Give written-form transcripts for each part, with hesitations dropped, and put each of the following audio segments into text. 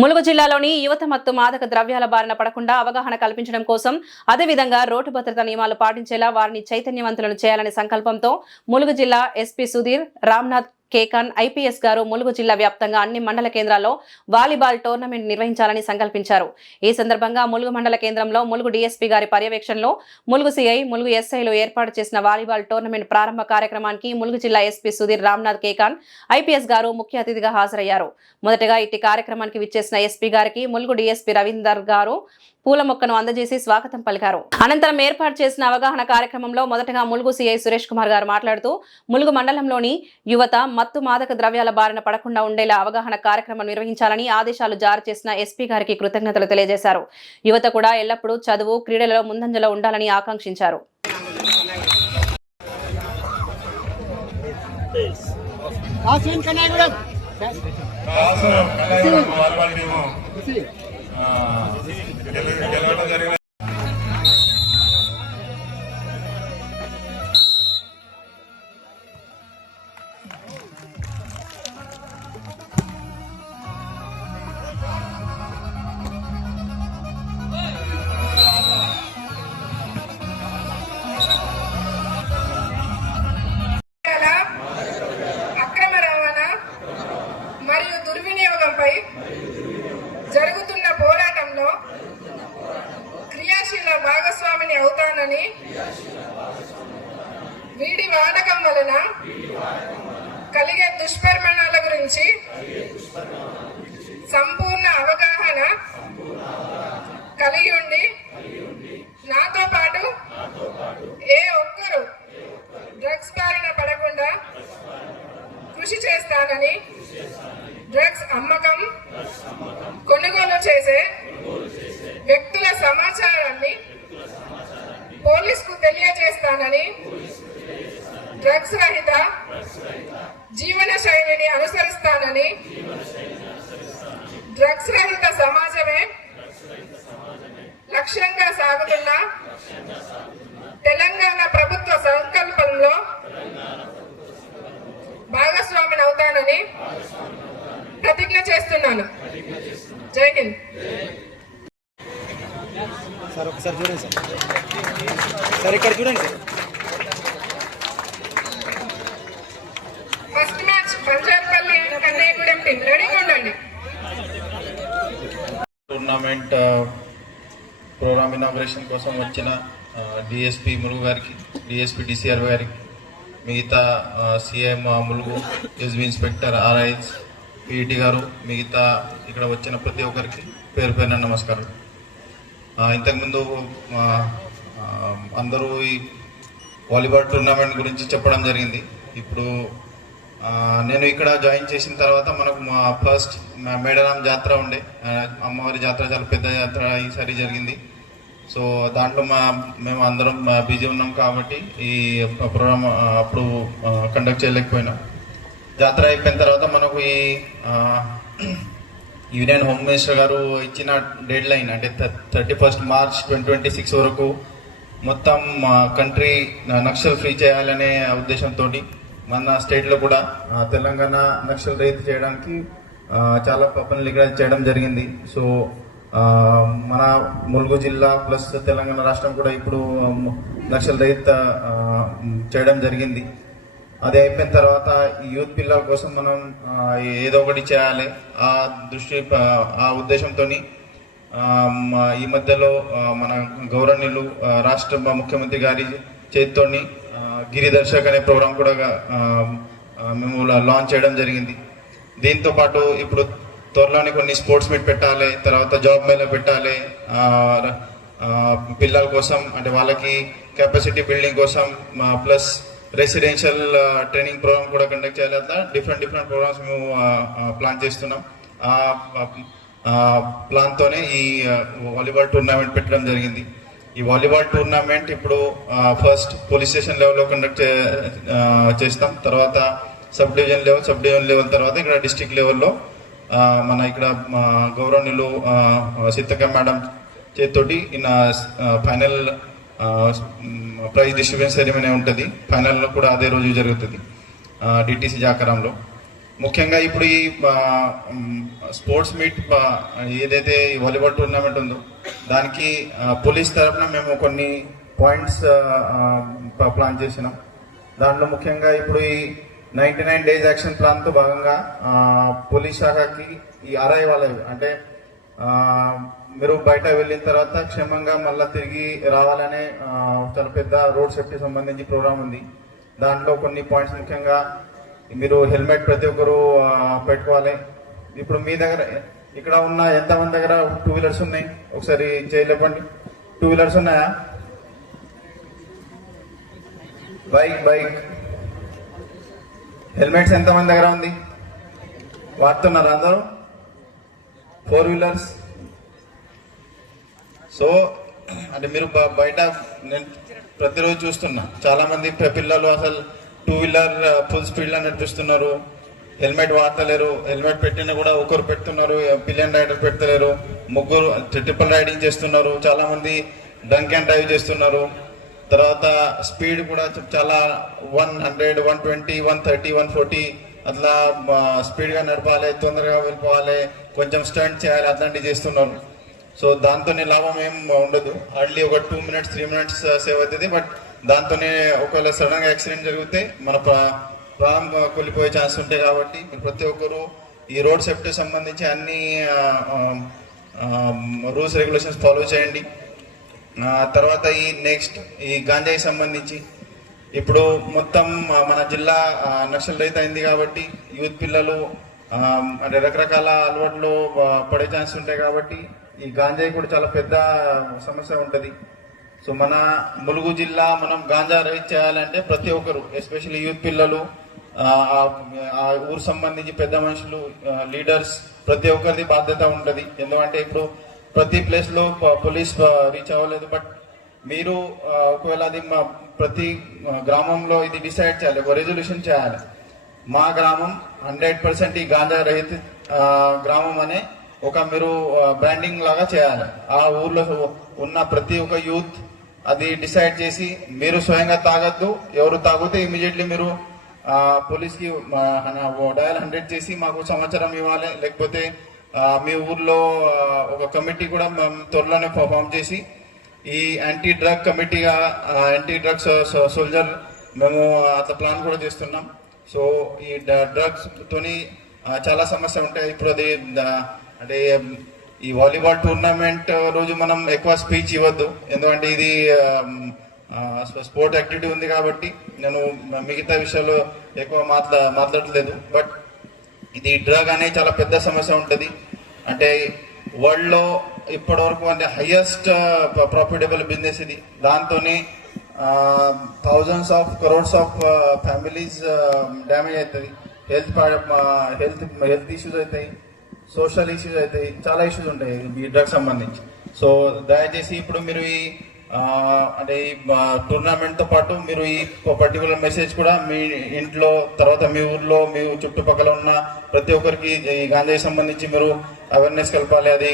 ములుగు జిల్లాలోని యువత మత్తు మాదక ద్రవ్యాల బారిన పడకుండా అవగాహన కల్పించడం కోసం అదేవిధంగా రోడ్డు భద్రతా నియమాలు పాటించేలా వారిని చైతన్యవంతులను చేయాలనే సంకల్పంతో ములుగు జిల్లా ఎస్పీ సుధీర్ రామ్నాథ్ కేకాన్ ఐపీఎస్ గారు ములుగు జిల్లా వ్యాప్తంగా అన్ని మండల కేంద్రాల్లో వాలీబాల్ టోర్నమెంట్ నిర్వహించాలని సంకల్పించారు. ఈ సందర్భంగా ములుగు మండల కేంద్రంలో ములుగు డీఎస్పీ గారి పర్యవేక్షణలో ములుగు సిఐ, ములుగు ఎస్ఐలు ఏర్పాటు చేసిన వాలీబాల్ టోర్నమెంట్ ప్రారంభ కార్యక్రమానికి ములుగు జిల్లా ఎస్పీ సుధీర్ రామ్నాథ్ కేకాన్ ఐపీఎస్ గారు ముఖ్య అతిథిగా హాజరయ్యారు. మొదటగా ఇట్టి కార్యక్రమానికి విచ్చేసిన ఎస్పీ గారికి ములుగు డీఎస్పీ రవీందర్ గారు పూల మొక్కను అందజేసి స్వాగతం పలికారు. అనంతరం ఏర్పాటు చేసిన అవగాహన కార్యక్రమంలో మొదటగా ములుగు సిఐ సురేష్ కుమార్ గారు మాట్లాడుతూ ములుగు మండలంలోని యువత మత్తు మాదక ద్రవ్యాల బారిన పడకుండా ఉండేలా అవగాహన కార్యక్రమం నిర్వహించాలని ఆదేశాలు జారీ చేసిన ఎస్పీ గారికి కృతజ్ఞతలు తెలియజేశారు. యువత కూడా ఎల్లప్పుడూ చదువు, క్రీడలలో ముందంజలో ఉండాలని ఆకాంక్షించారు. జరుగుతున్న పోరాటంలో క్రియాశీల భాగస్వామిని అవుతానని, వీడి వాడకం వలన కలిగే దుష్పరిణామాల గురించి సంపూర్ణ అవగాహన కలిగి ఉండి నాతో పాటు ఏ ఒక్కరూ డ్రగ్స్ బారిన పడకుండా కృషి చేస్తానని, డ్రగ్స్ అమ్మకం, కొనుగోలు చేసే వ్యక్తుల సమాచారాన్ని పోలీసుకు తెలియజేస్తానని, డ్రగ్స్ రహిత జీవన శైలిని అనుసరిస్తానని, డ్రగ్స్ రహిత సమాజమే లక్ష్యంగా సాగుతున్న తెలంగాణ ప్రభుత్వ సంకల్పంలో భాగస్వామిని అవుతానని ప్రతిజ్ఞ చేస్తున్నాను. జై హింద్. సార్ ఒకసారి చూడండి సార్ ఇక్కడ చూడండి. ఫస్ట్ మ్యాచ్ బంజార్పల్లి కన్నయ్యగూడెం టీం రెడీగా ఉండండి. టోర్నమెంట్ ప్రోగ్రామ్ ఇనాగ్రేషన్ కోసం వచ్చిన డిఎస్పీ ములుగు గారికి, డిఎస్పీ డిసిఆర్ గారికి, మిగతా CM Mulugu, SB inspector ఆర్ఐస్, PET గారు, మిగతా ఇక్కడ వచ్చిన ప్రతి ఒక్కరికి పేరు పేరున నమస్కారం. ఇంతకుముందు అందరూ ఈ వాలీబాల్ టోర్నమెంట్ గురించి చెప్పడం జరిగింది. ఇప్పుడు నేను ఇక్కడ జాయిన్ చేసిన తర్వాత మనకు మా ఫస్ట్ మేడారం జాతర ఉండే, అమ్మవారి జాతర చాలా పెద్ద జాతర ఈసారి జరిగింది. సో దాంట్లో మేము అందరం బిజీ ఉన్నాం కాబట్టి ఈ ప్రోగ్రామ్ అప్పుడు కండక్ట్ చేయలేకపోయినాం. జాతర అయిపోయిన తర్వాత మనకు ఈ యూనియన్ హోమ్ మినిస్టర్ గారు ఇచ్చిన డెడ్ లైన్ అంటే 31 మార్చ్ 2026 వరకు మొత్తం కంట్రీ నక్సల్ ఫ్రీ చేయాలనే ఉద్దేశంతో మన స్టేట్లో కూడా తెలంగాణ నక్సల్ రహిత చేయడానికి చాలా పనులు ఇక్కడ చేయడం జరిగింది. సో మన ములుగు జిల్లా ప్లస్ తెలంగాణ రాష్ట్రం కూడా ఇప్పుడు నక్సల్ రహిత చేయడం జరిగింది. అది అయిపోయిన తర్వాత యూత్ పిల్లల కోసం మనం ఏదో ఒకటి చేయాలి ఆ ఉద్దేశంతో ఈ మధ్యలో మన గౌరవనీయులు రాష్ట్ర ముఖ్యమంత్రి గారి చేతితో గిరిదర్శక్ అనే ప్రోగ్రాం కూడా మేము లాంచ్ చేయడం జరిగింది. దీంతో పాటు ఇప్పుడు త్వరలోనే కొన్ని స్పోర్ట్స్ మీట్ పెట్టాలి, తర్వాత జాబ్ మేళా పెట్టాలి పిల్లల కోసం, అంటే వాళ్ళకి కెపాసిటీ బిల్డింగ్ కోసం, ప్లస్ రెసిడెన్షియల్ ట్రైనింగ్ ప్రోగ్రామ్ కూడా కండక్ట్ చేయాలి. అట్లా డిఫరెంట్ ప్రోగ్రామ్స్ మేము ప్లాన్ చేస్తున్నాం. ప్లాన్తోనే ఈ వాలీబాల్ టోర్నమెంట్ పెట్టడం జరిగింది. ఈ వాలీబాల్ టోర్నమెంట్ ఇప్పుడు ఫస్ట్ పోలీస్ స్టేషన్ లెవెల్లో కండక్ట్ చేస్తాం, తర్వాత సబ్ డివిజన్ లెవెల్ తర్వాత ఇక్కడ డిస్ట్రిక్ట్ లెవెల్లో మన ఇక్కడ గౌరవనీయులు సీతక్క మేడం చేతితోటి ఫైనల్ ప్రైజ్ డిస్ట్రిబ్యూషన్ సెరమనీ ఉంటుంది. ఫైనల్లో కూడా అదే రోజు జరుగుతుంది డిటిసి జాకరంలో. ముఖ్యంగా ఇప్పుడు ఈ స్పోర్ట్స్ మీట్ ఏదైతే ఈ వాలీబాల్ టోర్నమెంట్ ఉందో దానికి పోలీస్ తరఫున మేము కొన్ని పాయింట్స్ ప్లాన్ చేసినాం. దాంట్లో ముఖ్యంగా ఇప్పుడు ఈ 99 డేస్ యాక్షన్ ప్లాన్తో భాగంగా పోలీస్ శాఖకి ఈ ఆర్ఐ వాళ్ళవి అంటే మీరు బయట వెళ్ళిన తర్వాత క్షేమంగా మళ్ళీ తిరిగి రావాలనే చాలా పెద్ద రోడ్ సేఫ్టీ సంబంధించి ప్రోగ్రామ్ ఉంది. దాంట్లో కొన్ని పాయింట్స్ ముఖ్యంగా మీరు హెల్మెట్ ప్రతి ఒక్కరు పెట్టుకోవాలి. ఇప్పుడు మీ దగ్గర ఇక్కడ ఉన్న ఎంతమంది దగ్గర 2 వీలర్స్ ఉన్నాయి? ఒకసారి చేయలేపండి. 2 వీలర్స్ ఉన్నాయా? బైక్ హెల్మెట్స్ ఎంతమంది దగ్గర ఉంది? వాడుతున్నారు అందరూ? 4 వీలర్స్. సో అంటే మీరు బయట నేను ప్రతిరోజు చూస్తున్నా చాలా మంది పిల్లలు అసలు 2 వీలర్ ఫుల్ స్పీడ్ లో నడిపిస్తున్నారు, హెల్మెట్ వాడతలేరు. హెల్మెట్ పెట్టినా కూడా ఒకరు పెడుతున్నారు, పిలియన్ రైడర్ పెడతలేరు, ముగ్గురు ట్రిపుల్ రైడింగ్ చేస్తున్నారు, చాలా మంది డ్రంక్ అండ్ డ్రైవ్ చేస్తున్నారు. తర్వాత స్పీడ్ కూడా చాలా 100, 120, 130, 140 అట్లా స్పీడ్ గా నడపాలి, తొందరగా వెళ్ళిపోవాలి, కొంచెం స్టంట్ చేయాలి, అట్లాంటివి చేస్తున్నారు. సో దాంతోనే లాభం ఏం ఉండదు. హార్డ్లీ ఒక 2 minutes 3 minutes సేవ్ అవుతుంది. బట్ దాంతోనే ఒకవేళ సడన్ గా యాక్సిడెంట్ జరిగితే మన ప్రాణం కోల్పోయే ఛాన్స్ ఉంటాయి. కాబట్టి ప్రతి ఒక్కరు ఈ రోడ్ సేఫ్టీ సంబంధించి అన్ని రూల్స్ రెగ్యులేషన్స్ ఫాలో చేయండి. తర్వాత ఈ నెక్స్ట్ ఈ గాంజాయి సంబంధించి ఇప్పుడు మొత్తం మన జిల్లా నక్సల్ రహిత అయింది కాబట్టి యూత్ పిల్లలు అంటే రకరకాల అలవాట్లు పడే ఛాన్స్ ఉంటాయి. కాబట్టి ఈ గాంజాయి కూడా చాలా పెద్ద సమస్య ఉంటుంది. సో మన ములుగు జిల్లా మనం గాంజా రహిత చేయాలంటే ప్రతి ఒక్కరు ఎస్పెషల్లీ యూత్ పిల్లలు, ఆ ఊరు సంబంధించి పెద్ద మనుషులు, లీడర్స్ ప్రతి ఒక్కరిది బాధ్యత ఉంటుంది. ఎందుకంటే ఇప్పుడు ప్రతి ప్లేస్ లో పోలీస్ రీచ్ అవ్వలేదు. బట్ మీరు ఒకవేళ అది ప్రతి గ్రామంలో ఇది డిసైడ్ చేయాలి, ఒక రెజల్యూషన్ చేయాలి. మా గ్రామం 100% ఈ గాంజా రహిత గ్రామం అనే ఒక మీరు బ్రాండింగ్ లాగా చేయాలి. ఆ ఊర్లో ఉన్న ప్రతి ఒక్క యూత్ అది డిసైడ్ చేసి మీరు స్వయంగా తాగద్దు, ఎవరు తాగితే ఇమీడియట్లీ మీరు పోలీస్కి డయల్ 100 చేసి మాకు సమాచారం ఇవ్వాలి. లేకపోతే మీ ఊర్లో ఒక కమిటీ కూడా త్వరలోనే ఫామ్ చేసి ఈ యాంటీ డ్రగ్ కమిటీగా యాంటీ డ్రగ్స్ సోల్జర్ మేము అట్లా ప్లాన్ కూడా చేస్తున్నాం. సో ఈ డ్రగ్స్ తోని చాలా సమస్య ఉంటాయి. ఇప్పుడు అది అంటే ఈ వాలీబాల్ టోర్నమెంట్ రోజు మనం ఎక్కువ స్పీచ్ ఇవ్వద్దు, ఎందుకంటే ఇది స్పోర్ట్ యాక్టివిటీ ఉంది కాబట్టి నేను మిగతా విషయాలు ఎక్కువ మాట్లాడలేదు. బట్ ఇది డ్రగ్ అనేది చాలా పెద్ద సమస్య ఉంటుంది. అంటే వరల్డ్ లో ఇప్పటి వరకు అంటే హైయెస్ట్ ప్రాఫిటబుల్ బిజినెస్ ఇది. దాంతోనే thousands of crores of families damage అవుతుంది. హెల్త్ ఇష్యూస్ అవుతాయి, సోషల్ ఇష్యూస్ అవుతాయి, చాలా ఇష్యూస్ ఉంటాయి ఈ డ్రగ్ సంబంధించి. సో దయచేసి ఇప్పుడు మీరు ఈ అంటే ఈ టోర్నమెంట్ తో పాటు మీరు ఈ పర్టికులర్ మెసేజ్ కూడా మీ ఇంట్లో, తర్వాత మీ ఊర్లో, మీ చుట్టుపక్కల ఉన్న ప్రతి ఒక్కరికి ఈ గాంజాయి సంబంధించి మీరు అవేర్నెస్ కలపాలి. అది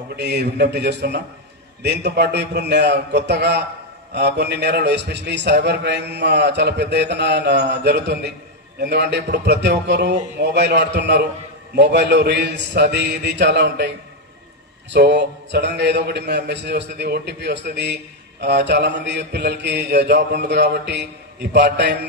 ఒకటి విజ్ఞప్తి చేస్తున్నా. దీంతో పాటు ఇప్పుడు కొత్తగా కొన్ని నేరాలు ఎస్పెషల్లీ సైబర్ క్రైమ్ చాలా పెద్ద ఎత్తున జరుగుతుంది. ఎందుకంటే ఇప్పుడు ప్రతి ఒక్కరు మొబైల్ వాడుతున్నారు, మొబైల్లో రీల్స్ అది ఇది చాలా ఉంటాయి. సో సడన్ గా ఏదో ఒకటి మెసేజ్ వస్తుంది, ఓటీపీ వస్తుంది. చాలా మంది యూత్ పిల్లలకి జాబ్ ఉండదు కాబట్టి ఈ పార్ట్ టైం